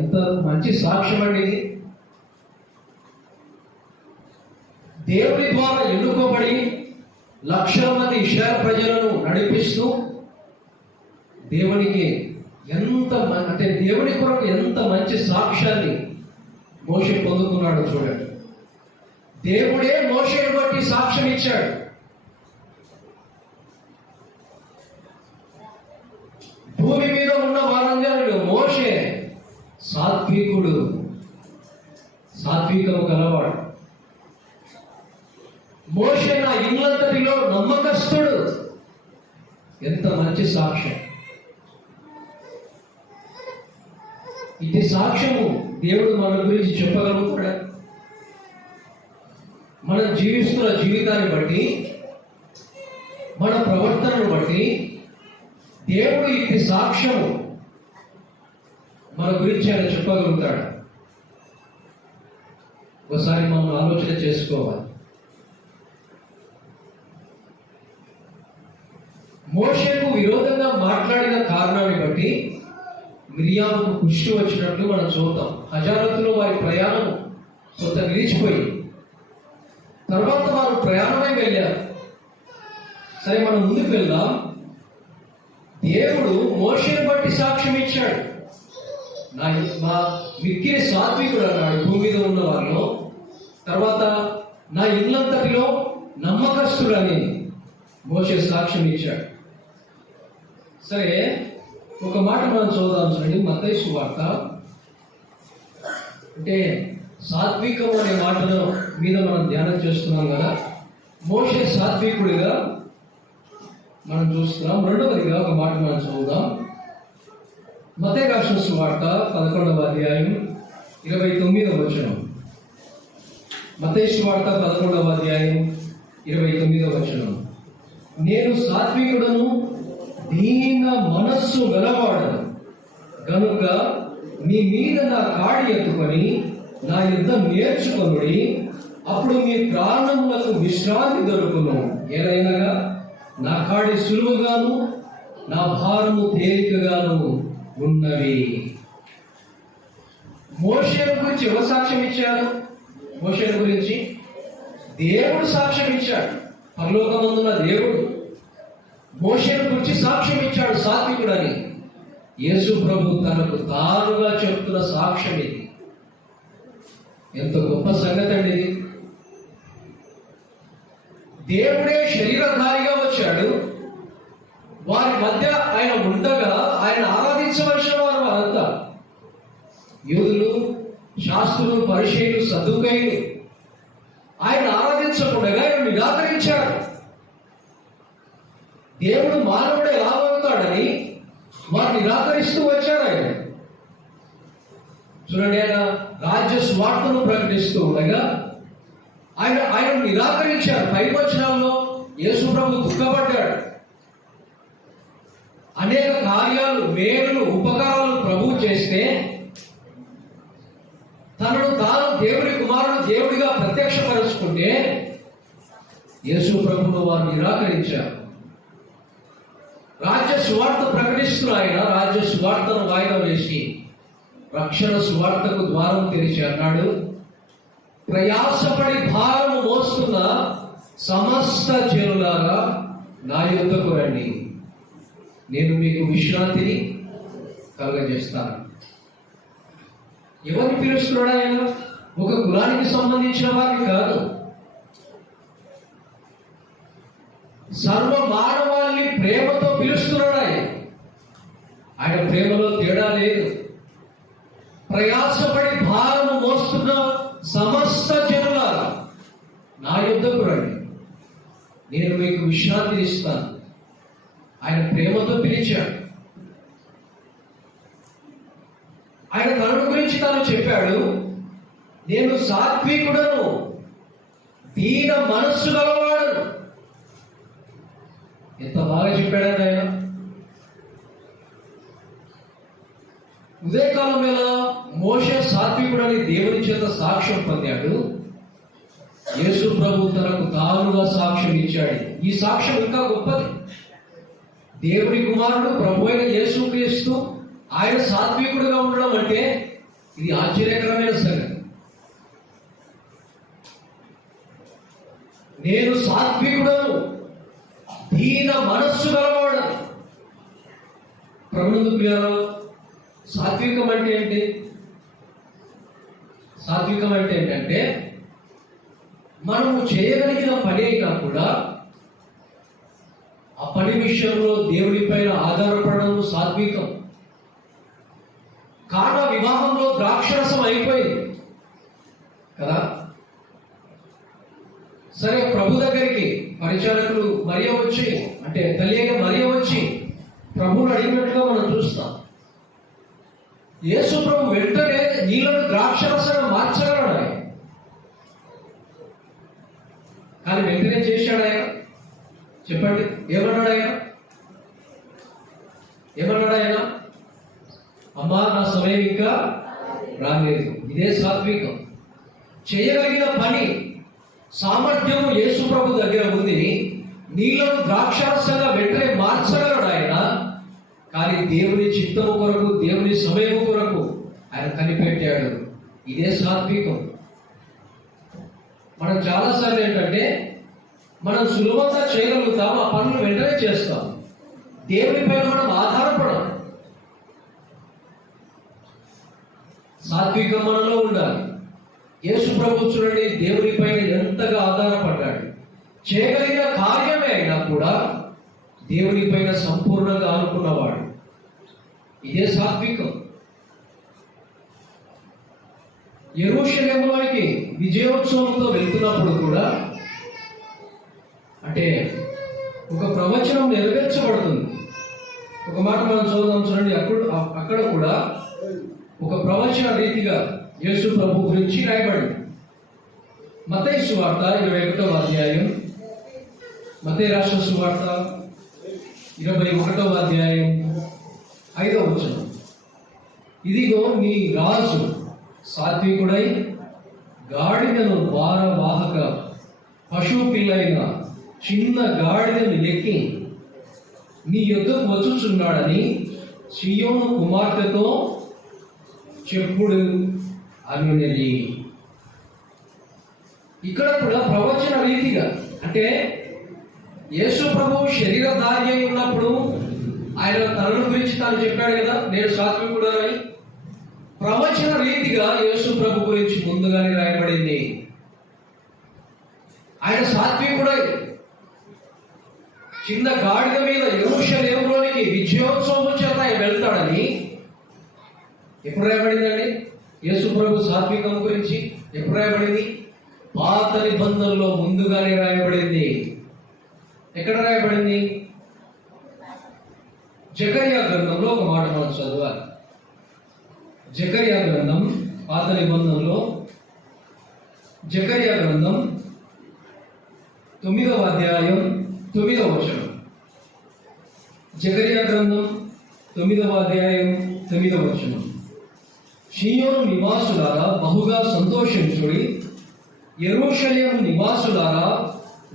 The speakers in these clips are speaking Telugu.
ఎంత మంచి సాక్ష్యం అండి ఇది. దేవుని ద్వారా ఎన్నుకోబడి లక్షల మంది ఇశ్రాయేలు ప్రజలను నడిపిస్తూ దేవునికి అంటే దేవుని కొరకు ఎంత మంచి సాక్ష్యాన్ని మోషే పొందుకున్నాడో చూడండి. దేవుడే మోషేని బట్టి సాక్ష్యం ఇచ్చాడు. భూమి మీద ఉన్న వారందరూ మోషే సాత్వికుడు, సాత్వికము గలవాడు. మోషే నా ఇల్లంతటిలో నమ్మకస్తుడు. ఎంత మంచి సాక్ష్యం. ఇది సాక్ష్యము దేవుడు మన గురించి చెప్పగలుగుతాడా? మనం జీవిస్తున్న జీవితాన్ని బట్టి, మన ప్రవర్తనను బట్టి దేవుడు ఇది సాక్ష్యము మన గురించి ఆయన చెప్పగలుగుతాడు. ఒకసారి మనం ఆలోచన చేసుకోవాలి. మోషేకు విరోధంగా మాట్లాడిన కారణాన్ని బట్టి మిరియాముకు కుష్టి వచ్చినట్లు మనం చూద్దాం. హజారతులో వారి ప్రయాణం కొంత నిలిచిపోయి తర్వాత వారు ప్రయాణమై వెళ్ళారు. సరే, మనం ముందుకు వెళ్దాం. దేవుడు మోషేని బట్టి సాక్ష్యం ఇచ్చాడు. మా మిక్కిరి సాత్వికుడు అన్నాడు భూమి మీద ఉన్న వారిలో. తర్వాత నా ఇల్లంతటిలో నమ్మకస్తుడు అని మోషే సాక్ష్యం ఇచ్చాడు. సరే, ఒక మాట మనం చూద్దాం. చూడండి, మత్తయి సువార్త. అంటే సాత్వికం అనే మాటల మీద మనం ధ్యానం చేస్తున్నాం కదా. మోషే సాత్వికుడిగా మనం చూస్తున్నాం. రెండవదిగా ఒక మాట మనం చదువుదాం. మత్తయి రాసిన సువార్త 11వ అధ్యాయం 29వ వచనం. మత్తయి సువార్త 11వ అధ్యాయం 29వ వచనం. నేను సాత్వికుడను, దీన మనస్సు గలవాడను గనుక మీ మీద నా కాడి ఎత్తుకొని నా యుద్ధం నేర్చుకొనుడి, అప్పుడు మీ ప్రాణములకు విశ్రాంతి దొరుకును. ఏదైనగా నా కాడి సులువుగాను నా భారము తేలికగాను ఉన్నవి. మోషేను గురించి ఎవరు సాక్ష్యం ఇచ్చారు? మోషేను గురించి దేవుడు సాక్ష్యం ఇచ్చాడు. పరలోకమందున్న దేవుడు మోషేను గురించి సాక్ష్యం ఇచ్చాడు సాత్వికుడని. యేసు ప్రభు తనకు తానుగా చెప్తున్న సాక్ష్యం ఇది. ఎంత గొప్ప సంగతి అండి ఇది. దేవుడే శరీరధారిగా వచ్చాడు. వారి మధ్య ఆయన ఉండగా ఆయన ఆరాధించవలసిన వారు వారంతా యూదులు, శాస్త్రులు, పరిసయ్యులు, సద్దుకయ్యులు. ఆయన ఆరాధించకుండా ఆయన నిరాకరించాడు. దేవుడు మానవుడే లాభవుతాడని వారు నిరాకరిస్తూ వచ్చారు. ఆయన చూడండి, ఆయన రాజ్య స్వార్థను ప్రకటిస్తూ ఉండగా ఆయన నిరాకరించారు. పై వచనాల్లో యేసు ప్రభు దుఃఖపడ్డాడు. అనేక కార్యాలు, మేలులు, ఉపకారాలు ప్రభు చేస్తే తనను తాను దేవుడి కుమారుడు దేవుడిగా ప్రత్యక్షపరుచుకుంటే యేసు ప్రభును వారు నిరాకరించారు. రాజ్య సువార్త ప్రకటిస్తున్న ఆయన రాజ్య సువార్తను వాయిదా వేసి రక్షణ సువార్తకు ద్వారం తెరిచి అన్నాడు, ప్రయాసపడి భారము మోస్తున్న సమస్త జనులారా నా యొద్దకు రండి, నేను మీకు విశ్రాంతిని కలుగజేస్తాను. ఎవరిని పిలుస్తున్నాడు ఆయన? ఒక కులానికి సంబంధించిన వారిని కాదు, సర్వ మానవాళిని ప్రేమతో పిలుస్తున్నాడు ఆయన. ఆయన ప్రేమలో తేడా లేదు. ప్రయాసపడి భారము మోస్తున్న సమస్త జనులారా నా యొద్దకు రండి, నేను మీకు విశ్రాంతిని ఇస్తాను. ఆయన ప్రేమతో పిలిచాడు. ఆయన తన గురించి తాను చెప్పాడు, నేను సాత్వికుడను, దీన మనస్సు గలవాడను. ఎంత బాగా చెప్పాడని ఆయన. ఉదయకాలం వేళ మోషే సాత్వికుడని దేవుని చేత సాక్ష్యం పొందాడు. యేసు ప్రభు తనకు తానుగా సాక్ష్యం ఇచ్చాడు. ఈ సాక్ష్యం ఇంకా గొప్పది. దేవుని కుమారుడు ప్రభు అయిన యేసు క్రీస్తు ఆయన సాత్వికుడుగా ఉండడం అంటే ఇది ఆశ్చర్యకరమైన సంగతి. నేను సాత్వికుడను, దీన మనస్సు గలవాడు. ప్రభునందు ప్రియులారా, సాత్వికం అంటే ఏంటి? సాత్వికం అంటే ఏంటంటే మనము చేయగలిగిన పని అయినా కూడా ఆ పని విషయంలో దేవుడి పైన ఆధారపడడం సాత్వికం. కాన వివాహంలో ద్రాక్షరసం అయిపోయింది కదా, సరే ప్రభు దగ్గరికి పరిచారకులు మరియ వచ్చి, అంటే తల్లి అయిన మరియ వచ్చి ప్రభువుని అడిగినట్లుగా మనం చూస్తాం. యేసు ప్రభు వెంటనే నీళ్ళను ద్రాక్షరసంగా మార్చగలడు. కానీ వెంటనే చేశాడు ఆయన. చెప్పండి, ఏమన్నాడు ఆయన? ఏమన్నాడు ఆయన? అమ్మా, నా సమయం ఇంకా రాలేదు. ఇదే సాత్వికం. చేయగలిగిన పని సామర్థ్యము యేసు ప్రభు దగ్గర ఉంది. నీళ్ళను ద్రాక్షరసంగా వెంటనే మార్చగలడు ఆయన. కానీ దేవుని చిత్తము కొరకు, దేవుని సమయం కొరకు ఆయన కనిపెట్టాడు. ఇదే సాత్వికం. మనం చాలాసార్లు ఏంటంటే మనం సులభంగా చేయగలుగుతాం, ఆ పనులు వెంటనే చేస్తాం. దేవుని పైన మనం ఆధారపడం. సాత్వికం మనలో ఉండాలి. యేసు ప్రభు చూడండి, దేవుని పైన ఎంతగా ఆధారపడ్డాడు. చేయగలిగిన కార్యమే అయినా కూడా దేవుని పైన సంపూర్ణంగా ఆనుకున్నవాడు. ఇదే సాత్వికం. యెరూషలేములోనికి విజయోత్సవంతో వెళ్తున్నప్పుడు కూడా, అంటే ఒక ప్రవచనం నెరవేర్చబడుతుంది. ఒక మాట మనం చూడండి, అక్కడ కూడా ఒక ప్రవచన రీతిగా యేసు ప్రభు గురించి రాయబడింది. మత్తయి సువార్త 21వ అధ్యాయం, మత్తయి రాసిన సువార్త 21వ అధ్యాయం 5వ వచనం. ఇదిగో నీ రాజు సాత్వికుడై గాడిదను భారవాహక పశువు పిల్లైన చిన్న గాడిదను ఎక్కి నీ యొద్దకు వచ్చుచున్నాడని సీయోను కుమార్తెతో చెప్పుడు అనునది. ఇక్కడ కూడా ప్రవచన రీతిగా, అంటే యేసు ప్రభు శరీరధారి అయి ఉన్నప్పుడు ఆయన తనను గురించి తాను చెప్పాడు కదా, నేను సాత్వికుడు అని. ప్రవచన రీతిగా యేసు ప్రభు గురించి ముందుగానే రాయబడింది. ఆయన సాత్వికుడై చిన్న గాడిద మీద యెరూషలేములోనికి విజయోత్సవం చేత ఆయన వెళ్తాడని ఎప్పుడు రాయబడిందండి? యేసు ప్రభు సాత్వికం గురించి ఎప్పుడు రాయబడింది? పాత నిబంధనలో ముందుగానే రాయబడింది. ఎక్కడ రాయబడింది? జకర్యా గ్రంథంలో ఒక మాట మనం చదవాలి. జకర్యా గ్రంథం పాత నిబంధనలో, జకర్యా గ్రంథం 9వ అధ్యాయం 9వ వచనం. జకర్యా గ్రంథం 9వ అధ్యాయం 9వ వచనం. సీయోను నివాసులారా బహుగా సంతోషించుడి, యెరూషలేము నివాసులారా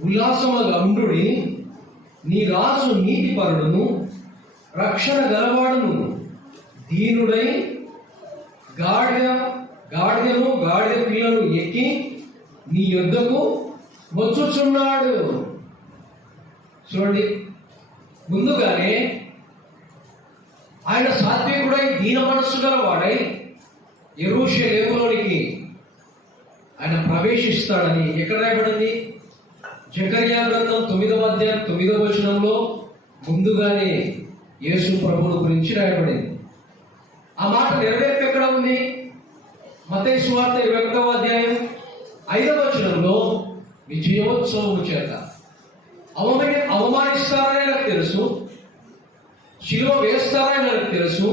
ఉల్లాసముగా ఉండుడి. నీ రాజు నీతిపరుడును రక్షణ గలవాడును దీనుడై గాడిదను గాడిద పిల్లను ఎక్కి నీ యొద్దకు వచ్చుచున్నాడు. చూడండి, ముందుగానే ఆయన సాత్వికుడై దీన మనస్సు గలవాడై యెరూషలేములోనికి ఆయన ప్రవేశిస్తాడని ఎక్కడ రాయబడింది? జకర్యా గ్రంథం 9వ అధ్యాయం 9వ వచనంలో ముందుగానే యేసు ప్రభువుని గురించి రాయబడింది. ఆ మాట నెరవేర్పు ఎక్కడ ఉంది? మత్తయి సువార్త 21వ అధ్యాయం 5వ వచనంలో విజయోత్సవము చేత అవమానిస్తారని నాకు తెలుసు, శిలువ వేస్తారని నాకు తెలుసు,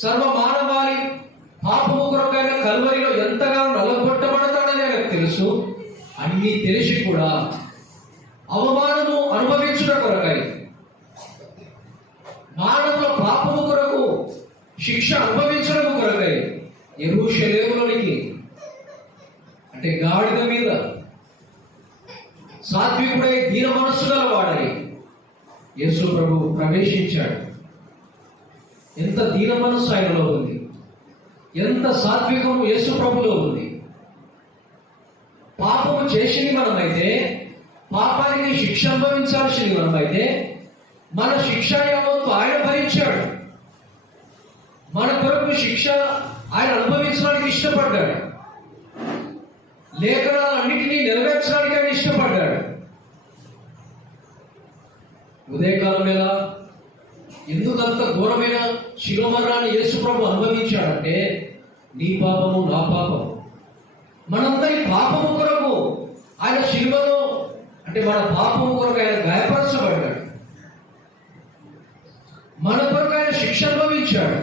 సర్వ మానవాళి పాపము కొరకైన కల్వరిలో ఎంతగానో నలగొట్టబడతాడని నాకు తెలుసు. అన్నీ తెలిసి కూడా అవమానము అనుభవించుట కొరకై, మానవుల పాపము కొరకు శిక్ష అనుభవించడం కొరకై యెరూషలేములోనికి, అంటే గాడిద మీద సాత్వికుడై దీన మనస్సు గలవాడై యేసు ప్రభు ప్రవేశించాడు. ఎంత దీన మనస్సు ఆయనలో ఉంది. ఎంత సాత్వికము యేసు ప్రభులో ఉంది. పాపము చేసింది మనమైతే, పాపానికి శిక్ష అనుభవించాల్సింది మనమైతే, మన శిక్ష యావత్తు ఆయన భరించాడు. మన కొరకు శిక్ష ఆయన అనుభవించడానికి ఇష్టపడ్డాడు. లేఖనాలన్నింటినీ నెరవేర్చడానికి ఆయన ఇష్టపడ్డాడు. ఉదయకాలం వేళ ఎందుకంత ఘోరమైన శిరోమరణాన్ని యేసు ప్రభు అనుభవించాడంటే, నీ పాపము నా పాపము, మనందరి పాపము కొరకు ఆయన శిలువలో, అంటే మన పాపము కొరకు ఆయన గాయపరచబడ్డాడు. మన కొరకు ఆయన శిక్ష అనుభవించాడు.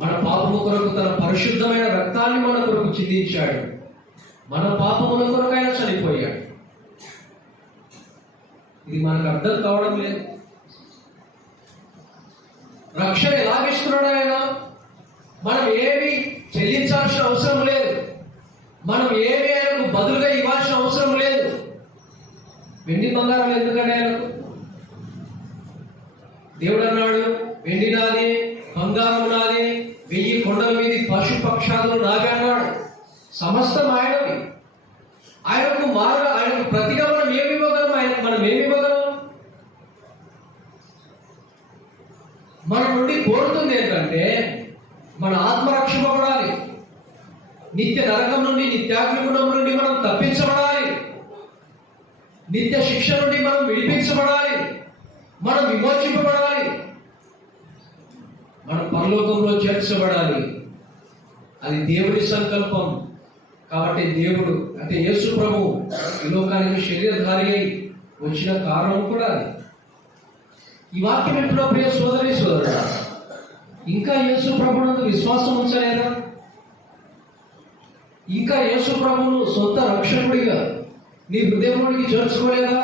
మన పాపము కొరకు తన పరిశుద్ధమైన రక్తాన్ని మన కొరకు చిందించాడు. మన పాపముల కొరకు ఆయన చనిపోయాడు. ఇది మనకు అర్థం కావడం లేదు. రక్షణ ఎలాగిస్తున్నాడు ఆయన? మనం ఏమి చెల్లించాల్సిన అవసరం లేదు. మనం ఏమి ఆయనకు బదులుగా ఇవ్వాల్సిన అవసరం లేదు. వెండి బంగారం ఎందుకంటే ఆయనకు? దేవుడు అన్నాడు, వెండి నాది, బంగారం నాది, 1000 కొండల మీద పశు పక్షాదులు నావి అన్నాడు. సమస్తం ఆయనవి. ఆయనకు ప్రతిగా మనం ఏమి ఇవ్వగలం? ఆయనకు మనం ఏమి ఇవ్వగలం? మన నుండి కోరుతుంది ఏంటంటే, మన ఆత్మ రక్షింపబడాలి. నిత్య నరకం నుండి, నిత్యాగ్నిగుండం నుండి మనం తప్పించబడాలి. నిత్య శిక్ష నుండి మనం విడిపించబడాలి. మనం విమోచింపబడాలి. మనం పరలోకంలో చేర్చబడాలి. అది దేవుడి సంకల్పం. కాబట్టి దేవుడు అంటే యేసు ప్రభు ఈ లోకానికి శరీరధారి అయి వచ్చిన కారణం కూడా అది. ఈ వాక్యం ఎప్పుడో ప్రియ సోదరి సోదరుడా, ఇంకా యేసు ప్రభునందు విశ్వాసం ఉంచలేదా? ఇంకా యేసు ప్రభువును సొంత రక్షకుడిగా నీ హృదయంలోనికి చేర్చుకోలేదా?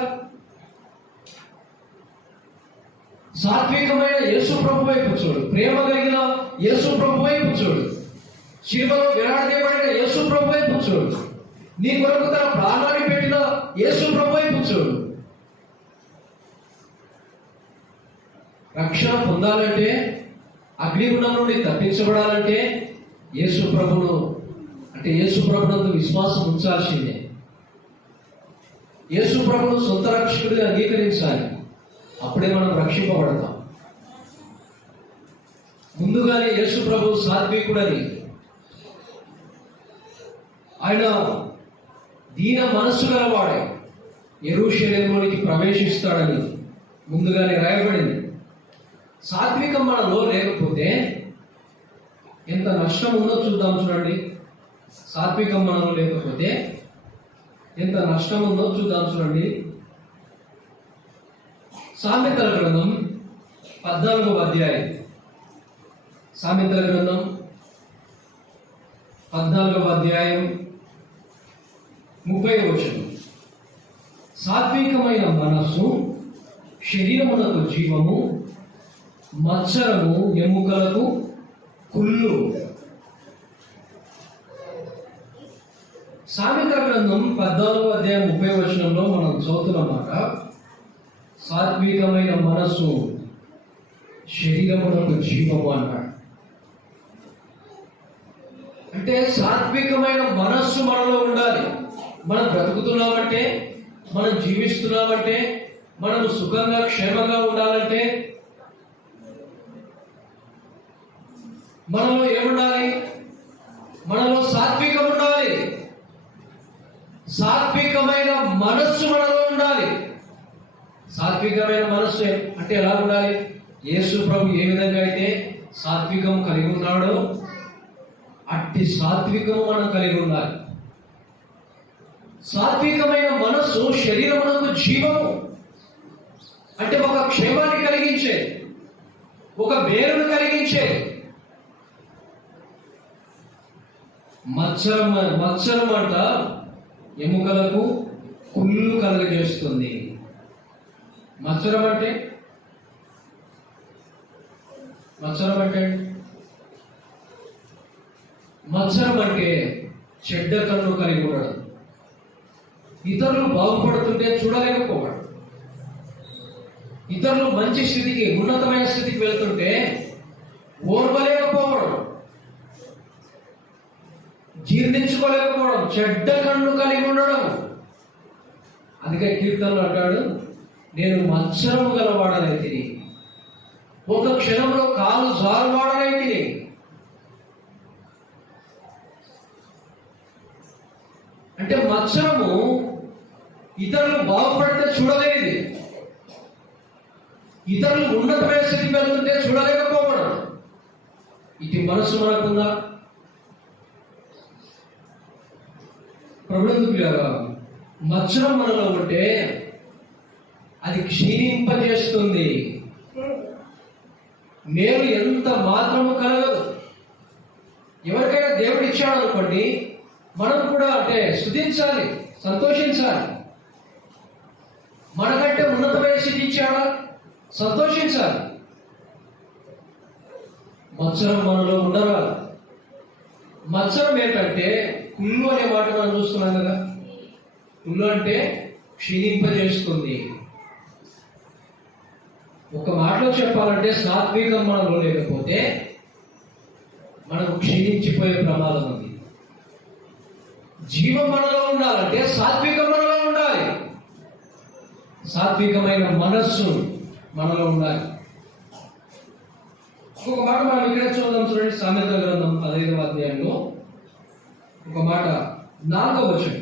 సాత్వికమైన యేసు ప్రభు వైపు చూడు. ప్రేమ కలిగిన యేసు ప్రభు వైపు చూడు. శిలువలో వేలాడదీయబడిన యేసు ప్రభు వైపు చూడు. నీ కొరకు తన ప్రాణాన్ని పెట్టిన యేసు ప్రభు వైపు చూడు. రక్షణ పొందాలంటే, అగ్నిగుండం నుండి తప్పించబడాలంటే యేసు ప్రభును అంటే యేసు ప్రభునందు విశ్వాసం ఉంచాల్సిందే. యేసు ప్రభును సొంత రక్షకుడిగా అంగీకరించాలి. అప్పుడే మనం రక్షింపబడతాం. ముందుగానే యేసు ప్రభు సాత్వికుడని, ఆయన దీన మనస్సు గలవాడే యెరూషలేములోనికి ప్రవేశిస్తాడని ముందుగానే రాయబడింది. సాత్వికం మనలో లేకపోతే ఎంత నష్టం ఉందో చూద్దాం. చూడండి, సాత్వికం మనలో లేకపోతే ఎంత నష్టం ఉందో చూద్దాం. చూడండి, సామెతల గ్రంథం 14వ అధ్యాయం. సామెతల గ్రంథం 14వ అధ్యాయం 30వ వచనం. సాత్వికమైన మనస్సు శరీరమునకు జీవము, మత్సరము ఎముకలకు కుళ్ళు. సామెతల గ్రంథం 14వ అధ్యాయం 30వ వచనంలో మనం చదువుతున్నమాట, సాత్వికమైన మనస్సు శరీరమునకు జీవము అన్నాడు. అంటే సాత్వికమైన మనస్సు మనలో ఉండాలి. మనం బ్రతుకుతున్నామంటే, మనం జీవిస్తున్నామంటే, మనం సుఖంగా క్షేమంగా ఉండాలంటే మనలో ఏముండాలి? మనలో సాత్వికం ఉండాలి. సాత్వికమైన మనస్సు మనలో ఉండాలి. సాత్వికమైన మనస్సు అంటే ఎలా ఉండాలి? యేసు ప్రభు ఏ విధంగా అయితే సాత్వికం కలిగి ఉన్నాడో అట్టి సాత్వికము మనం కలిగి ఉండాలి. సాత్వికమైన మనస్సు శరీరమునకు జీవము, అంటే ఒక క్షేమాన్ని కలిగించే, ఒక మేలును కలిగించే. మత్సరం అంట ఎముకలకు కుళ్ళు కలుగజేస్తుంది. మత్సరం అంటే చెడ్డ కన్ను కలిగి ఉండడం. ఇతరులు బాగుపడుతుంటే చూడలేకపోవడం, ఇతరులు మంచి స్థితికి, ఉన్నతమైన స్థితికి వెళ్తుంటే ఓర్వలేకపోవడం. చెడ్డ కన్ను కలిగి ఉండడం. అందుకే కీర్తనలు అంటాడు, నేను మత్సరము గలవాడనైతిని, ఒక క్షణంలో కాలు జారువాడనైతిని. అంటే మత్సరము ఇతరులు బాగుపడితే చూడలేనిది, ఇతరులు ఉన్నతమైన స్థితికి వెళ్తుంటే చూడలేకపోవడం. ఇటు మనసు మనకుందా? ప్రభుత్వ మత్సరం మనలో ఉంటే అది క్షీణింపజేస్తుంది, మేలు ఎంత మాత్రము కలగదు. ఎవరికైనా దేవుడు ఇచ్చాడు అనుకోండి, మనం కూడా అంటే స్తుతించాలి, సంతోషించాలి. మనకంటే ఉన్నతమైన స్థితి ఇచ్చాడా, సంతోషించాలి. మత్సరం మనలో ఉండరాదు. మత్సరం ఏంటంటే కుళ్ళు అనే మాట మనం చూస్తున్నాం కదా. కుళ్ళు అంటే క్షీణింపజేస్తుంది. ఒక మాటలో చెప్పాలంటే సాత్వికం మనలో లేకపోతే మనం క్షీణించిపోయే ప్రమాదం ఉంది. జీవం మనలో ఉండాలంటే సాత్వికం మనలో ఉండాలి. సాత్వికమైన మనస్సు మనలో ఉండాలి. ఒక మాట మనం ఇక్కడ చూద్దాం. చూడండి, సామెతల గ్రంథం 15వ అధ్యాయంలో ఒక మాట 4వ వచనం.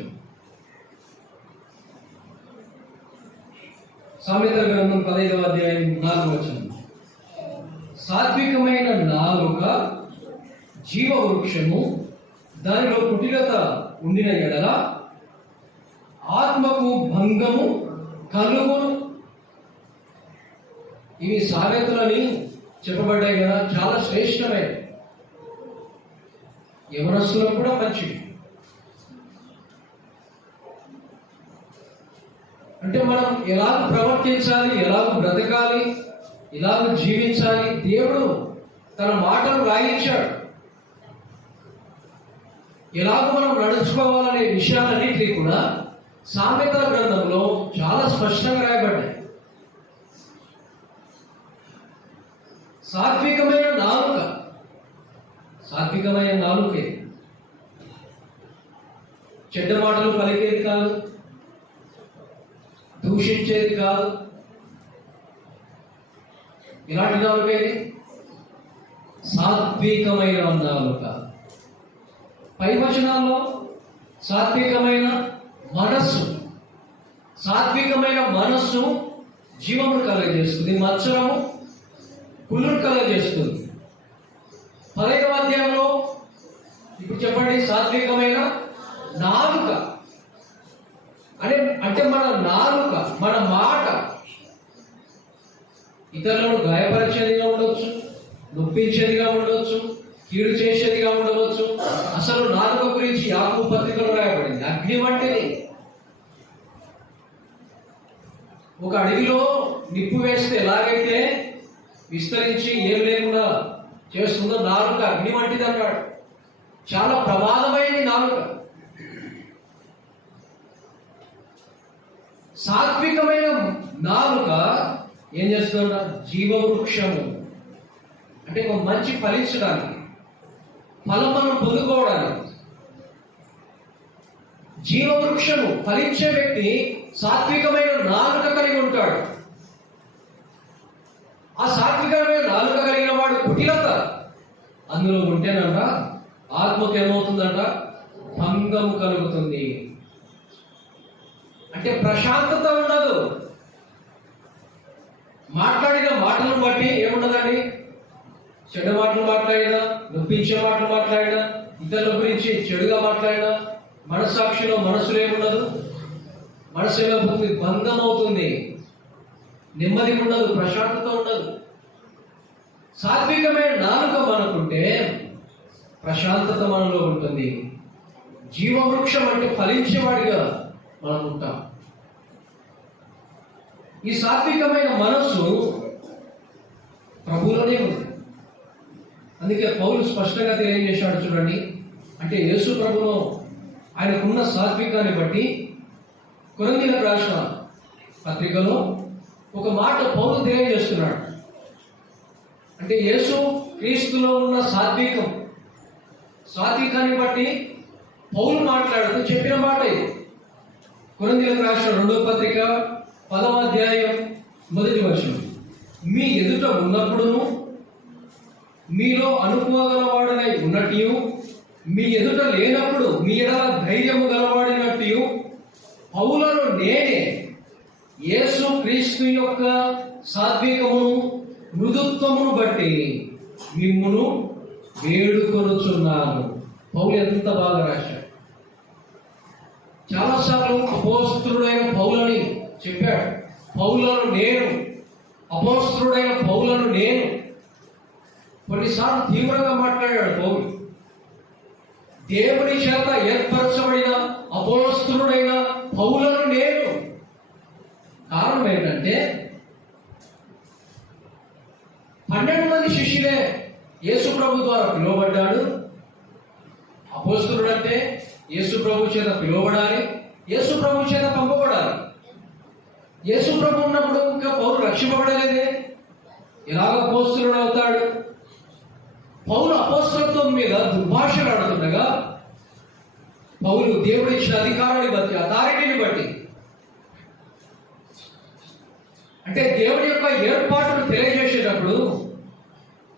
సామెతల గ్రంథం 15వ అధ్యాయం 4వ వచనం. సాత్వికమైన నాలుక జీవ వృక్షము, దానిలో కుటిలత ఉండిన ఎడల ఆత్మకు భంగము కలుగును. ఇవి సామెతలని చెప్పబడ్డాయి కదా, చాలా శ్రేష్టమైన, యవనస్తులకు కూడా మంచివి. అంటే మనం ఎలాగ ప్రవర్తించాలి, ఎలాగ బ్రతకాలి, ఎలాగ జీవించాలి, దేవుడు తన మాటలు రాయించాడు. ఎలాగ మనం నడుచుకోవాలనే విషయాలన్నింటినీ కూడా సామెతల గ్రంథంలో చాలా స్పష్టంగా రాయబడ్డాయి. సాత్వికమైన నాలుక, సాత్వికమైన నాలుకే చెడ్డ మాటలు పలికేది కాదు, దూషించేది కాదు. ఇలాంటి నాలుకేది సాత్వికమైన నాలుక. పై వచనాల్లో సాత్వికమైన మనస్సు, సాత్వికమైన మనస్సు జీవమును కలగజేస్తుంది, మత్సరము కుళ్ళును కలగజేస్తుంది. 15వ అధ్యాయంలో ఇప్పుడు చెప్పండి, సాత్వికమైన నాలుక అంటే మన నాలుక, మన మాట ఇతరులను గాయపరిచేదిగా ఉండవచ్చు, నొప్పించేదిగా ఉండవచ్చు, కీడు చేసేదిగా ఉండవచ్చు. అసలు నాలుక గురించి యాకోబు పత్రికలో రాయబడింది, అగ్ని వంటిది. ఒక అడవిలో నిప్పు వేస్తే ఎలాగైతే విస్తరించి ఏం లేకుండా చేస్తుందో, నాలుక అగ్ని వంటిది అన్నాడు. చాలా ప్రమాదమైనది నాలుక. సాత్వికమైన నాలుక ఏం చేస్తుందంట? జీవవృక్షము. అంటే ఒక మంచి ఫలించడానికి, ఫలం మనం పొందుకోవడానికి. జీవవృక్షము ఫలించే వ్యక్తి సాత్వికమైన నాలుక కలిగి ఉంటాడు. ఆ సాత్వికమైన నాలుక కలిగిన వాడు కుటిలత అందులో ఉంటేనంట ఆత్మకు ఏమవుతుందంట? భంగం కలుగుతుంది. అంటే ప్రశాంతత ఉండదు. మాట్లాడిన మాటలను బట్టి ఏముండదండి? చెడ్డ మాటలు మాట్లాడినా, నొప్పించే మాటలు మాట్లాడినా, ఇతరుల గురించి చెడుగా మాట్లాడినా మనస్సాక్షిలో మనసులో ఏముండదు? మనసు ఏమవుతుంది? భంగం అవుతుంది. నెమ్మది ఉండదు, ప్రశాంతత ఉండదు. సాత్వికమైన నాలుక మనకుంటే ప్రశాంతత మనలో ఉంటుంది. జీవవృక్షం అంటే ఫలించేవాడిగా మనం ఉంటాం. ఈ సాత్వికమైన మనస్సు ప్రభువులోనే ఉంది. అందుకే పౌలు స్పష్టంగా తెలియజేశాడు. చూడండి, అంటే యేసు ప్రభులో ఆయనకున్న సాత్వికాన్ని బట్టి కొరింథీయులకు రాసిన పత్రికలో ఒక మాట పౌలు తెలియజేస్తున్నాడు. అంటే యేసు క్రీస్తులో ఉన్న సాత్వికాన్ని బట్టి పౌలు మాట్లాడుతూ చెప్పిన మాట ఇది. కొరింథీయులకు రాసిన 2వ పత్రిక 10వ అధ్యాయం 1వ వచనం. మీ ఎదుట ఉన్నప్పుడును మీలో అనుకోగలవాడనై ఉన్నట్టు, మీ ఎదుట లేనప్పుడు మీ ఎడల ధైర్యము గలవాడినట్టు పౌలను నేనే యేసు క్రీస్తు యొక్క సాత్వికమును మృదుత్వమును బట్టి మిమ్మును వేడుకొనుచున్నాను. పౌలు ఎంత బాగా రాశాడు. చాలాసార్లు అపోస్తలుడైన పౌలని చెప్పాడు. పౌలను నేను, అపోస్తలుడైన పౌలను నేను. కొన్నిసార్లు తీవ్రంగా మాట్లాడాడు పౌలు. దేవుని చేత ఏర్పరచబడిన అపోస్తలుడైన పౌలను నేను. కారణం ఏంటంటే 12 మంది శిష్యులే యేసు ప్రభు ద్వారా పిలువబడ్డాడు. అపోస్తలుడు అంటే యేసు ప్రభు చేత పిలువబడాలి, యేసు ప్రభు చేత పంపబడాలి. యేసు ప్రభు ఉన్నప్పుడు ఇంకా పౌలు రక్షింపబడలేదే, ఎలాగ అపోస్తలుడు అవుతాడు? పౌలు అపోస్తలత్వం మీద దుర్భాషలు ఆడుతుండగా పౌలు దేవుడు ఇచ్చిన అధికారాన్ని బట్టి, అథారిటీని బట్టి, అంటే దేవుని యొక్క ఏర్పాటును తెలియజేసేటప్పుడు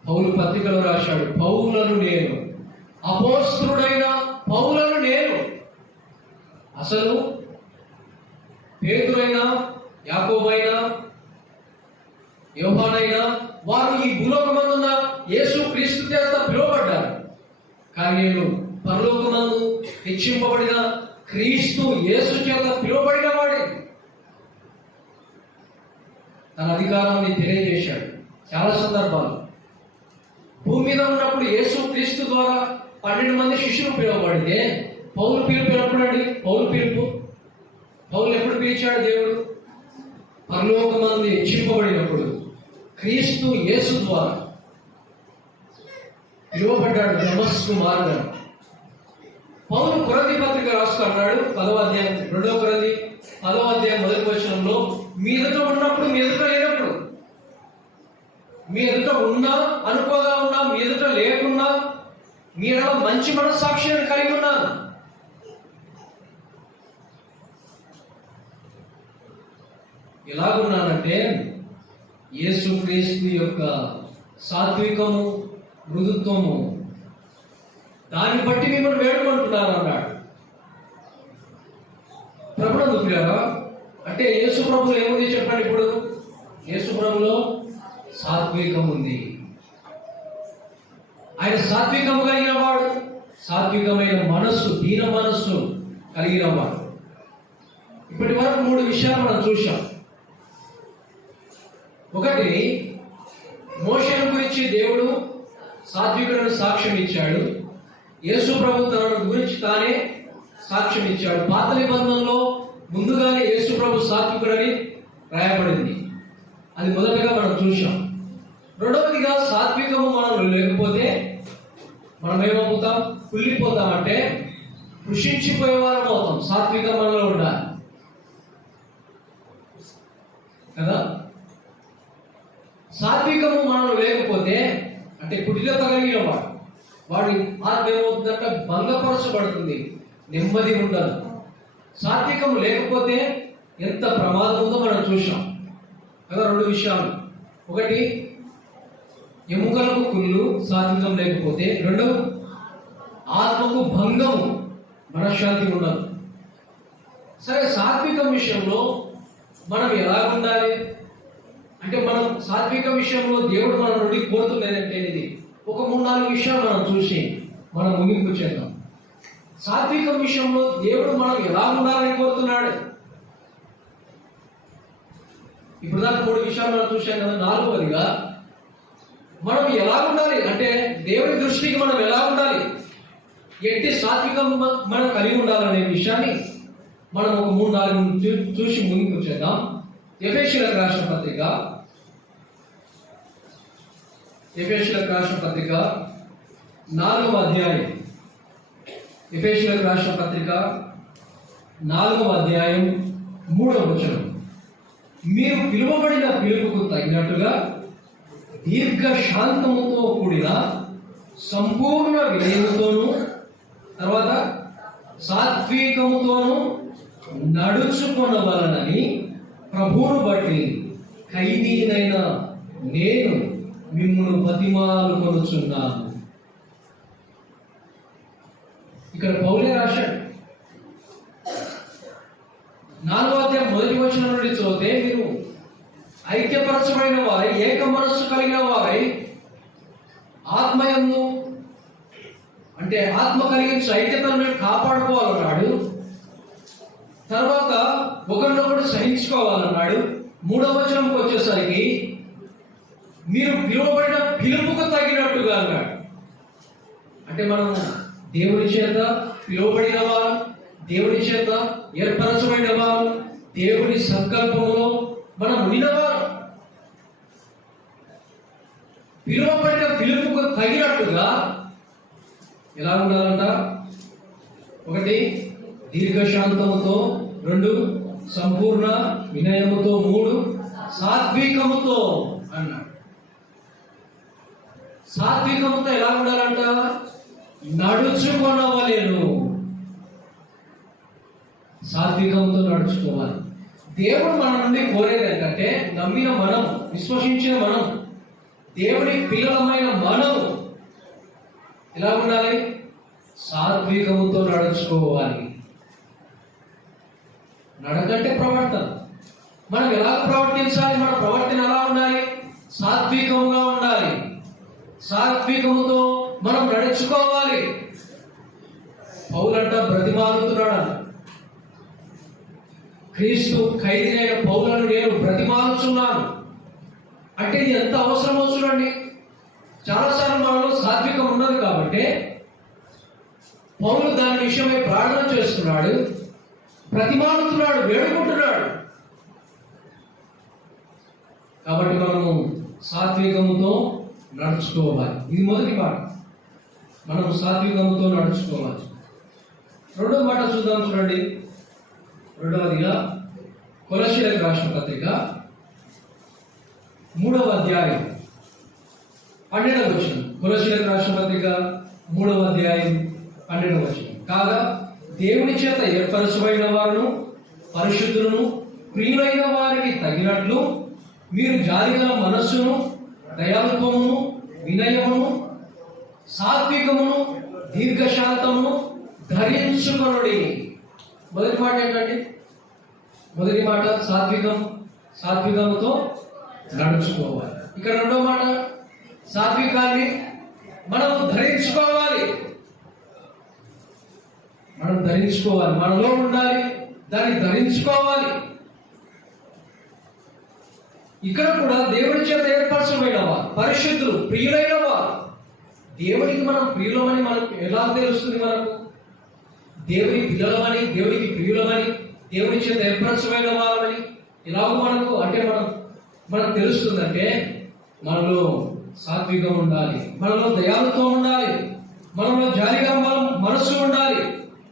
పౌలు పత్రికలో రాశాడు, పౌలను నేను, అపోస్తలుడైన పౌలను నేను. అసలు పేతురైనా, యాకోబైనా, యోహానైనా వారు ఈ భూలోకమందున్న యేసు క్రీస్తు చేత పిలువబడ్డారు. కానీ నేను పరలోకమందు హెచ్చింపబడిన క్రీస్తు యేసు చేత పిలువబడిన వాడే. తన అధికారాన్ని తెలియజేశాడు. చాలా సందర్భాలు భూమి మీద ఉన్నప్పుడు యేసు క్రీస్తు ద్వారా 12 మంది శిష్యులు పిలువబడితే పౌలు పిలుపు ఎప్పుడండి? పౌలు ఎప్పుడు పిలిచాడు దేవుడు? పరలోకమందు హెచ్చింపబడినప్పుడు క్రీస్తు యేసు ద్వారా పిలువబడ్డాడు నమస్కుమారుడు. పౌలు కొరింథీ పత్రిక రాస్తున్నాడు 10వ అధ్యాయం 2వ కొరింథీ 10వ అధ్యాయం 1వ వచనంలో, మీ ఎదుట ఉన్నప్పుడు మీ ఎదుట లేనప్పుడు, మీ ఎదుట ఉన్నా అనుకోగా ఉన్నా, మీ ఎదుట లేకున్నా మీరు మంచి మనస్సాక్షిని కలిగి ఉన్నాను. ఎలాగున్నానంటే యేసు క్రీస్తు యొక్క సాత్వికము మృదుత్వము దాన్ని బట్టి మిమ్మల్ని వేడుకుంటున్నాను అన్నాడు. ప్రభునందు ప్రియులారా, అంటే యేసు ప్రభువులో ఏముంది చెప్పండి? ఇప్పుడు యేసు ప్రభువులో సాత్వికం ఉంది. ఆయన సాత్వికము కలిగిన వాడు, సాత్వికమైన మనస్సు, దీన మనస్సు కలిగిన వాడు. ఇప్పటి వరకు 3 విషయాలు మనం చూశాం. ఒకటి, మోషేను గురించి దేవుడు సాత్వికులను సాక్ష్యం ఇచ్చాడు. యేసు ప్రభు తన గురించి తానే సాక్ష్యం ఇచ్చాడు. పాత నిబంధనలో ముందుగానే యేసు ప్రభు సాత్వికుడని రాయబడింది. అది మొదటగా మనం చూశాం. రెండవదిగా, సాత్వికము మనం లేకపోతే మనం ఏమవుతాం? కుళ్ళిపోతాం, అంటే కృషించిపోయే వారం అవుతాం. సాత్వికం మనలో ఉండాలి కదా. సాత్వికము మనం లేకపోతే అంటే కుటిలత కలిగిన వాడి ఆత్మ ఏమవుతుందంటే భంగపరచబడుతుంది, నెమ్మది ఉండదు. సాత్వికం లేకపోతే ఎంత ప్రమాదం ఉందో మనం చూసాం కదా. 2 విషయాలు. ఒకటి, ఎముకలకు కుళ్ళు సాత్వికం లేకపోతే. 2, ఆత్మకు భంగము, మనశ్శాంతి ఉండదు. సరే, సాత్వికం విషయంలో మనం ఎలా ఉండాలి అంటే, మనం సాత్విక విషయంలో దేవుడు మన నుండి కోరుతున్నదంటే ఇది ఒక 3-4 విషయాలు మనం చూసి మనం ముగింపు చేద్దాం. సాత్వికం విషయంలో దేవుడు మనం ఎలా ఉండాలని కోరుతున్నాడు? ఇప్పుడు దాకా 3 విషయాలు మనం చూసాం కదా. 4వదిగా మనం ఎలా ఉండాలి అంటే, దేవుని దృష్టికి మనం ఎలా ఉండాలి, ఎట్టి సాత్వికం మనం కలిగి ఉండాలనే విషయాన్ని మనం ఒక 3-4 చూసి ముగింపు చేద్దాం. ఎఫెసీయులకు రాసిన పత్రిక 4వ అధ్యాయం. ఎఫెసీయులకు రాసిన పత్రిక 4వ అధ్యాయం 3వ వచనం. మీరు పిలువబడిన పిలుపుకు తగినట్టుగా దీర్ఘ శాంతముతో కూడిన సంపూర్ణ వినయముతోను, తర్వాత సాత్వికముతోను నడుచుకొనవలనని ప్రభువును బట్టి ఖైదీనైన నేను మిమ్మును బతిమాలుకొనుచున్నాను. ఇక్కడ పౌలే రాశాడు. 4వ అధ్యాయం 1వ వచనం నుండి చదివితే మీరు ఐక్యపరచబడిన వారై, ఏక మనస్సు కలిగిన వారై, ఆత్మయందు అంటే ఆత్మ కలిగించు ఐక్యతను కాపాడుకోవాలన్నాడు. తర్వాత ఒకరినొకడు సహించుకోవాలన్నాడు. 3వ వచనంకి వచ్చేసరికి మీరు పిలువబడిన పిలుపుకు తగినట్టుగా అన్నాడు. అంటే మనం దేవుని చేత పిలువబడిన వారు, దేవుని చేత ఏర్పరచబడిన వారు, దేవుని సంకల్పంలో మనం ఉండినవారు. పిలువబడిన పిలుపుకు తగినట్టుగా ఎలా ఉండాలంట? 1 దీర్ఘశాంతముతో, 2 సంపూర్ణ వినయముతో, 3 సాత్వికముతో అన్నాడు. సాత్వికముతో ఎలా ఉండాలంట? నడుచుకొనవలెను. సాత్వికంతో నడుచుకోవాలి. దేవుడు మన నుండి కోరేది ఏంటంటే, నమ్మిన మనం, విశ్వసించిన మనం, దేవుని పిల్లలమైన మనం ఎలా ఉండాలి? సాత్వికముతో నడుచుకోవాలి. నడకంటే ప్రవర్తన. మనం ఎలా ప్రవర్తించాలి? మన ప్రవర్తన ఎలా ఉండాలి? సాత్వికముగా ఉండాలి. సాత్వికముతో మనం నడుచుకోవాలి. పౌలంట బ్రతిమాలుతున్నాడు. క్రీస్తు ఖైదీనైన పౌలను నేను బ్రతిమాలుచున్నాను అంటే ఇది ఎంత అవసరమో చూడండి. చాలాసార్లు మనలో సాత్వికం ఉన్నది కాబట్టి పౌలు దాని విషయమై ప్రార్థన చేస్తున్నాడు, బ్రతిమాలుతున్నాడు, వేడుకుంటున్నాడు. కాబట్టి మనము సాత్వికముతో నడుచుకోవాలి. ఇది మొదటి మాట, మనం సాత్వికముతో నడుచుకోవాలి. 2వ మాట చూద్దాం చూడండి. 2వదిగా కొలస్సీయులకు రాసిన పత్రిక 3వ అధ్యాయం 12వ వచనం. కొలస్సీయులకు రాసిన పత్రిక 3వ అధ్యాయం 12వ వచనం. కాగా దేవుని చేత ఏర్పరచబడిన వారును పరిశుద్ధులను ప్రియులైన వారికి తగినట్లు మీరు జాలిగల మనస్సును, దయాళుత్వమును, వినయమును, సాత్వికమును, దీర్ఘశాంతమును ధరించుకొనుడి. మొదటి మాట ఏంటండి? మొదటి మాట సాత్వికముతో నడుచుకోవాలి. ఇక్కడ 2వ మాట సాత్వికాన్ని మనం ధరించుకోవాలి. మనం ధరించుకోవాలి, మనలో ఉండాలి, దాన్ని ధరించుకోవాలి. ఇక్కడ కూడా దేవుడి చేత ఏర్పరచబడిన వారు, పరిశుద్ధులు, ప్రియులైన వారు. దేవుడికి మనం ప్రియులమని మనకు ఎలా తెలుస్తుంది? మనకు దేవుని పిల్లలమని, దేవుడికి ప్రియులమని, దేవుడి చేత ఏర్పరచబడిన వారమని ఎలాగో మనకు అంటే మనకు తెలుస్తుందంటే మనలో సాత్వికం ఉండాలి, మనలో దయాలతో ఉండాలి, మనలో జాలిగా మనస్సు ఉండాలి,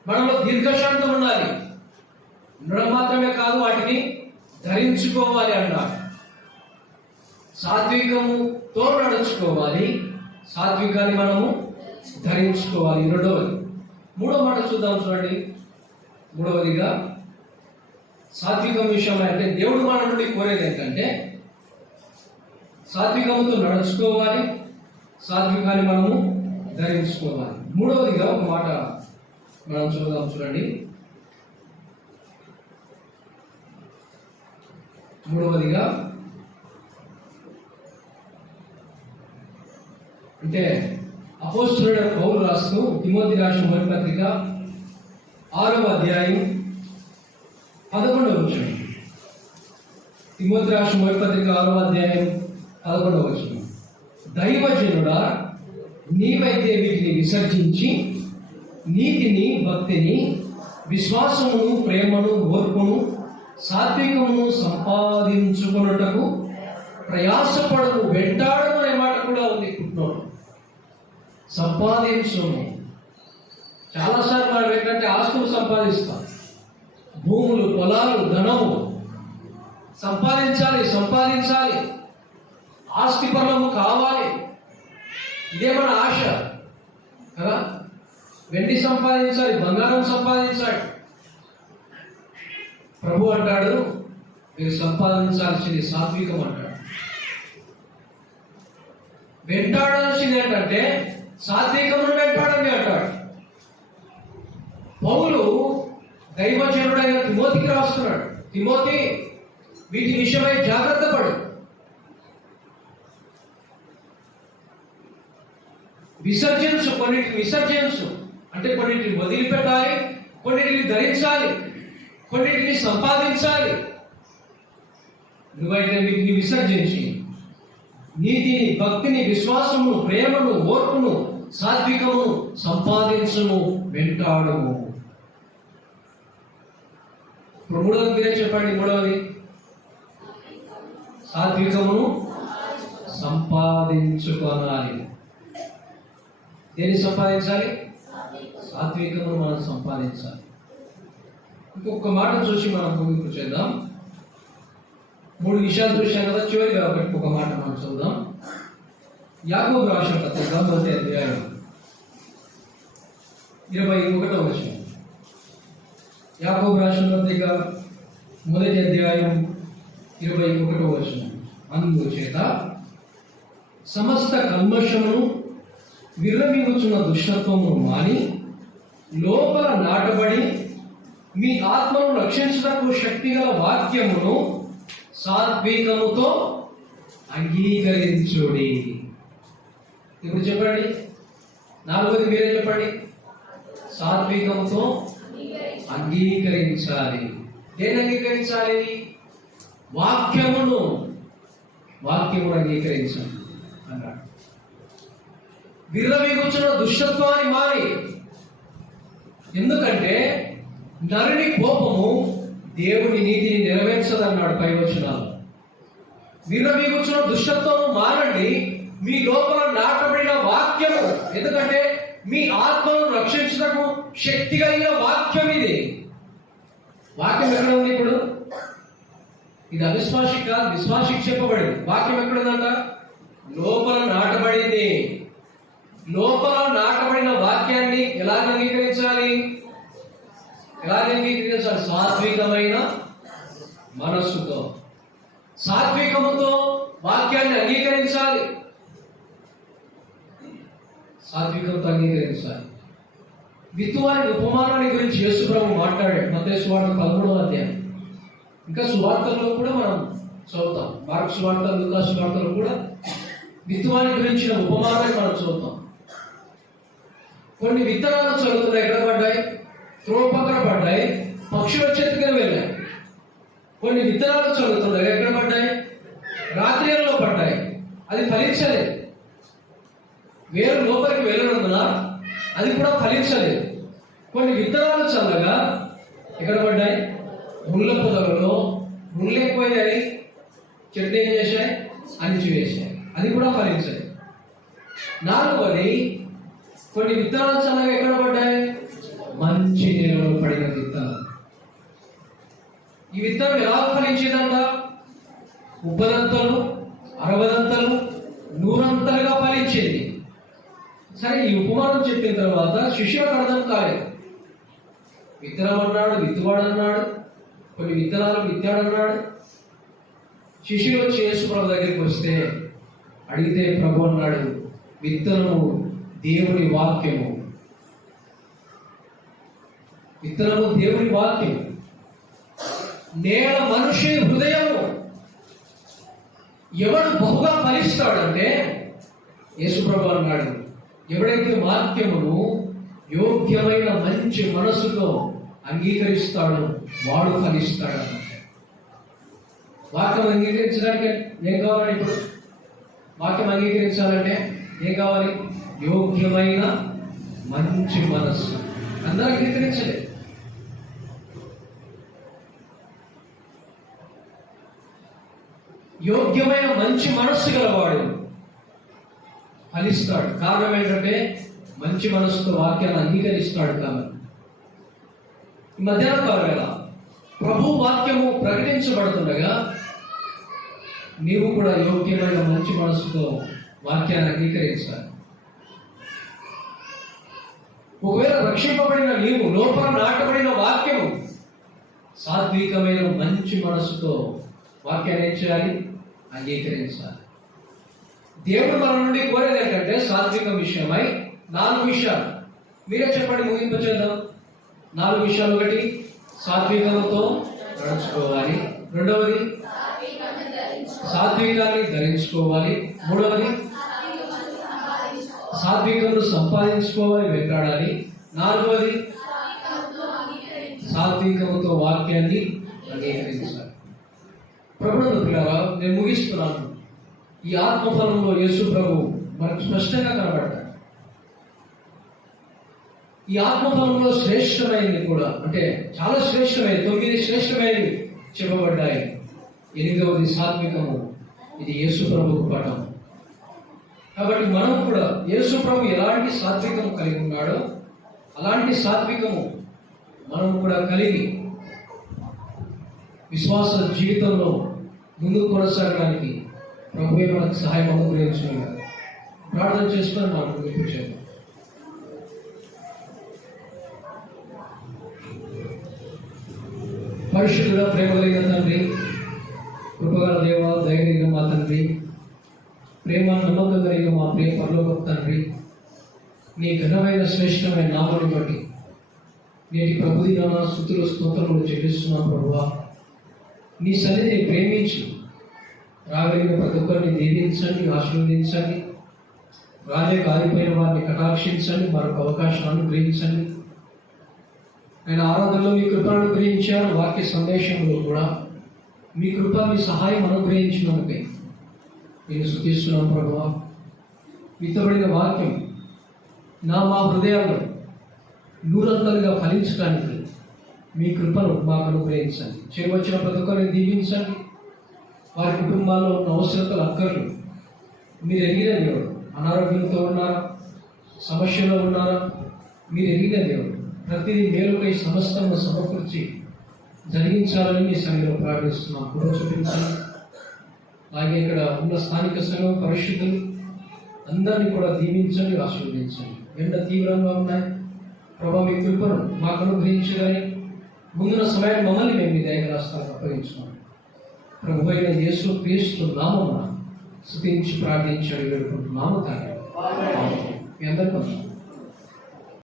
మనలో దీర్ఘశాంతం ఉండాలి. ఉండడం మాత్రమే కాదు, వాటిని ధరించుకోవాలి అన్నారు. సాత్వికముతో నడుచుకోవాలి, సాత్వికాన్ని మనము ధరించుకోవాలి. 2వది. 3వ మాట చూద్దాం చూడండి. 3వదిగా సాత్వికం విషయం అంటే దేవుడు మన నుండి కోరేది ఏంటంటే సాత్వికముతో నడుచుకోవాలి, సాత్వికాన్ని మనము ధరించుకోవాలి. 3వదిగా ఒక మాట మనం చూద్దాం చూడండి. 3వదిగా అంటే అపోస్తలుడైన పౌలు రాస్తూ తిమోతి రాసిన మొదటి పత్రిక 6వ అధ్యాయం 11వ వచనం. తిమోతి రాసిన మొదటి పత్రిక 6వ అధ్యాయం 11వ వచనం. దైవజనుడా, నీవైతే వీటిని విసర్జించి నీతిని, భక్తిని, విశ్వాసమును, ప్రేమను, ఓర్పును, సాత్వికమును సంపాదించుకున్నటకు ప్రయాసపడము, వెంటాడము అనే మాట కూడా ఉంది. పుట్టినోడు సంపాదించుము. చాలాసార్లు మనం ఏంటంటే ఆస్తులు సంపాదిస్తాం, భూములు, పొలాలు, ధనము సంపాదించాలి, ఆస్తి పరము కావాలి, ఇదే మన ఆశ కదా. వెండి సంపాదించాలి, బంగారం సంపాదించాలి. ప్రభు అంటాడు, మీరు సంపాదించాల్సింది సాత్వికం అంటాడు. వెంటాడాల్సింది ఏంటంటే సాత్వికమును వెంటాడండి అంటాడు. పౌలు దైవజనుడైన తిమోతికి రాస్తున్నాడు, తిమోతి వీటి విషయమై జాగ్రత్త పడు, విసర్జించు, కొన్నిటిని విసర్జించు అంటే కొన్నిటిని వదిలిపెట్టాలి, కొన్నిటిని ధరించాలి, కొన్నిటిని సంపాదించాలి. నువ్వైతే వీటిని విసర్జించి నీతిని, భక్తిని, విశ్వాసమును, ప్రేమను, ఓర్పును, సాత్వికమును సంపాదించును, వెంటాడుము. ఇప్పుడు మూడవది మీరే చెప్పండి. మూడవది సాత్వికమును సంపాదించుకోవాలి. దేన్ని సంపాదించాలి? సాత్వికమును మనం సంపాదించాలి. ఇంకొక మాట చూసి మనం ముగింపు చేద్దాం. 3 విషయాలు చూసాం కదా, చివరిగా ఒక మాట మనం చూద్దాం. యాకోబు రాసిన పత్రిక 1వ అధ్యాయం 21వ వచనం. యాకోబు రాసిన పత్రిక 1వ అధ్యాయం 21వ వచనం. అందుచేత సమస్త కల్మషమును, విర్రవీగుచున్న దుష్టత్వమును మాని లోపల నాటబడి మీ ఆత్మను రక్షించుటకు శక్తిగల వాక్యమును సాత్వికముతో అంగీకరించుడి. ఇప్పుడు చెప్పండి, 4వది మీరే చెప్పండి. సాత్వికముతో అంగీకరించాలి. దేని అంగీకరించాలి? వాక్యమును అంగీకరించాలి అన్నాడు. విర్రవీగుచున్న దుష్టత్వాన్ని మారి, ఎందుకంటే నరుని కోపము దేవుని నీతిని నెరవేర్చదన్నాడు పై వచనాలు. విర్రవీగుచున్న దుష్టత్వము మారండి, మీ లోపల నాటబడిన వాక్యము, ఎందుకంటే మీ ఆత్మను రక్షించటకు శక్తి కలిగిన వాక్యం ఇది. వాక్యం ఎక్కడ ఉంది? ఇప్పుడు ఇది అవిశ్వాసిక కాదు, విశ్వాసికి చెప్పబడింది. వాక్యం ఎక్కడుందంట? లోపల నాటబడింది. లోపల నాటబడిన వాక్యాన్ని ఎలా అంగీకరించాలి? సాత్వికమైన మనస్సుతో, సాత్వికముతో వాక్యాన్ని అంగీకరించాలి. సాత్వికంతో అంగీకరించాలి. విత్తువారి ఉపమానాన్ని గురించి యేసు ప్రభు మాట్లాడాడు మత్తయి సువార్త 13వ అధ్యాయం. ఇంకా సువార్తల్లో కూడా మనం చదువుతాం. మార్కు సువార్త, లూకా సువార్తలో కూడా విత్తువారి గురించిన ఉపమానాన్ని మనం చదువుతాం. కొన్ని విత్తనాలు చదువుతున్నాయి, ఎక్కడ పడ్డాయి? త్రోవ పక్కన పడ్డాయి, పక్షులు వచ్చేట్టుగా వెళ్ళాయి. కొన్ని విత్తనాలు చదువుతున్నాయి, ఎక్కడ పడ్డాయి? రాత్రిలో పడ్డాయి, అది ఫలించలేదు. వేరు లోపలికి వెళ్ళినందున అది కూడా ఫలించలేదు. కొన్ని విత్తనాలు చల్లగా ఎక్కడ పడ్డాయి? ముళ్ళ పొదలలో. ముళ్ళు ఎక్కువయ్యాయి, చెట్టు ఏం చేశాయి? అణిచివేశాయి, అది కూడా ఫలించలేదు. 4వది, కొన్ని విత్తనాలు చల్లగా ఎక్కడ పడ్డాయి? మంచి నేలలో పడిన విత్తనాలు. ఈ విత్తనం ఎలా ఫలించేదంట? 30ంతలు, 60ంతలు, 100ంతలుగా ఫలించింది. సరే, ఈ ఉపమానం చెప్పిన తర్వాత శిష్యులకు అర్థం కాలేదు. విత్తనం అన్నాడు, విత్తువాడు అన్నాడు, కొన్ని విత్తనాలు విత్తాడన్నాడు. శిష్యులు వచ్చి యేసు ప్రభు దగ్గరికి వస్తే అడిగితే ప్రభు అన్నాడు, విత్తనము దేవుని వాక్యము. విత్తనము దేవుని వాక్యం. నేల మనుష్య హృదయము. ఎవడు బహుగా ఫలిస్తాడంటే యేసుప్రభు అన్నాడు, ఎవడైతే వాక్యమును యోగ్యమైన మంచి మనసుతో అంగీకరిస్తాడో వాడు ఫలిస్తాడు. వాక్యం అంగీకరించడానికి ఏం కావాలి? ఇప్పుడు వాక్యం అంగీకరించాలంటే ఏం కావాలి? యోగ్యమైన మంచి మనస్సు. అందరూ అంగీకరించలేదు. యోగ్యమైన మంచి మనస్సు గలవాడు ఫలిస్తాడు. కారణం ఏంటంటే మంచి మనస్సుతో వాక్యాన్ని అంగీకరిస్తాడు. కాబట్టి ఈ మధ్యాహ్నం కాల ప్రభు వాక్యము ప్రకటించబడుతుండగా నీవు కూడా యోగ్యమైన మంచి మనస్సుతో వాక్యాన్ని అంగీకరించాలి. ఒకవేళ రక్షింపబడిన నీవు లోపల నాటబడిన వాక్యము సాత్వికమైన మంచి మనసుతో వాక్యాన్ని ఏం చేయాలి? అంగీకరించాలి. దేవుడు మన నుండి కోరేది ఏంటంటే సాత్విక విషయమై 4 విషయాలు. మీరే చెప్పండి, ముగింపు చేద్దాం. 4 విషయాలు. ఒకటి, సాత్వికముతో నడుచుకోవాలి. రెండవది, సాత్వికాన్ని ధరించుకోవాలి. మూడవది, సాత్వికమును సంపాదించుకోవాలి, వెంటాడాలి. నాలుగవది, సాత్వికముతో వాక్యాన్ని అంగీకరించాలి. ప్రభువుల పిల్లరా, నేను ముగిస్తున్నాను. ఈ ఆత్మఫలంలో యేసు ప్రభు మనకు స్పష్టంగా కనబడతాడు. ఈ ఆత్మఫలంలో శ్రేష్టమైనది కూడా, అంటే చాలా శ్రేష్టమైనది 9 శ్రేష్టమైనవి చెప్పబడ్డాయి. 8వది సాత్వికము. ఇది యేసు ప్రభుకు పటం. కాబట్టి మనం కూడా యేసు ప్రభు ఎలాంటి సాత్వికము కలిగి ఉన్నాడో అలాంటి సాత్వికము మనం కూడా కలిగి విశ్వాస జీవితంలో ముందుకు కొనసాగడానికి ప్రభువే మనకు సహాయం అనుగ్రహించుగా ప్రార్థన చేసుకొని మనం ముందుకు చేద్దాం. పరిశుద్ధుడ, ప్రేమ కలిగిన తండ్రి, కృపగల దేవ, దయగలిగిన మా తండ్రి, ప్రేమ నమ్మకం కలిగిన మా ప్రియ పరలోకపు తండ్రి, నీ ఘనమైన శ్రేష్టమైన నామాన్ని బట్టి నేటి ప్రభుదిన స్తుతులు స్తోత్రములు చెల్లిస్తున్నాం. ప్రభువా, నీ సన్నిధిని ప్రేమించి రాగలిగిన ప్రతి ఒక్కరిని దీవించండి, ఆశీర్వదించండి. రాజే కాలిపోయిన వారిని కటాక్షించండి, మరొక అవకాశాన్ని అనుగ్రహించండి. ఆయన ఆరాధనలో మీ కృపను అనుగ్రహించారు. వాక్య సందేశంలో కూడా మీ కృప, మీ సహాయం అనుగ్రహించినందుకే నేను స్తుతిస్తున్నాం. ప్రభువా, విత్తబడిన వాక్యం మా హృదయాల్లో నూరంతలుగా ఫలించడానికి మీ కృపను మాకు అనుగ్రహించండి. చేరువచ్చిన ప్రతి ఒక్కరిని దీవించండి. వారి కుటుంబాల్లో ఉన్న అవసరతలు, అక్కర్లు మీరు ఎరిగిన దేవుడు. అనారోగ్యంతో ఉన్నారా, సమస్యలో ఉన్నారా, మీరు ఎరిగిన దేవుడు. ప్రతిదీ మేలుకై సమస్తము సమకూర్చి జరిగించాలని మీ సంఘంలో ప్రార్థిస్తున్నాం. కూడా చూపించండి. అలాగే ఇక్కడ ఉన్న స్థానిక సంఘం పరిశుద్ధులు అందరినీ కూడా దీవించండి, ఆశీర్వదించండి. ఎండ తీవ్రంగా ఉన్నాయి ప్రభావ, మీ కృపను మాకు అనుగ్రహించగానే ముందున్న సమయాన్ని మమ్మల్ని మేము మీ దయగల హస్తాలకు అప్పగించున్నాం. ప్రభు అయిన యేసు క్రీస్తు నామమున స్తుతించి ప్రార్థించి అడిగి వేడుకుంటున్నాము తండ్రి. మీ అందరికీ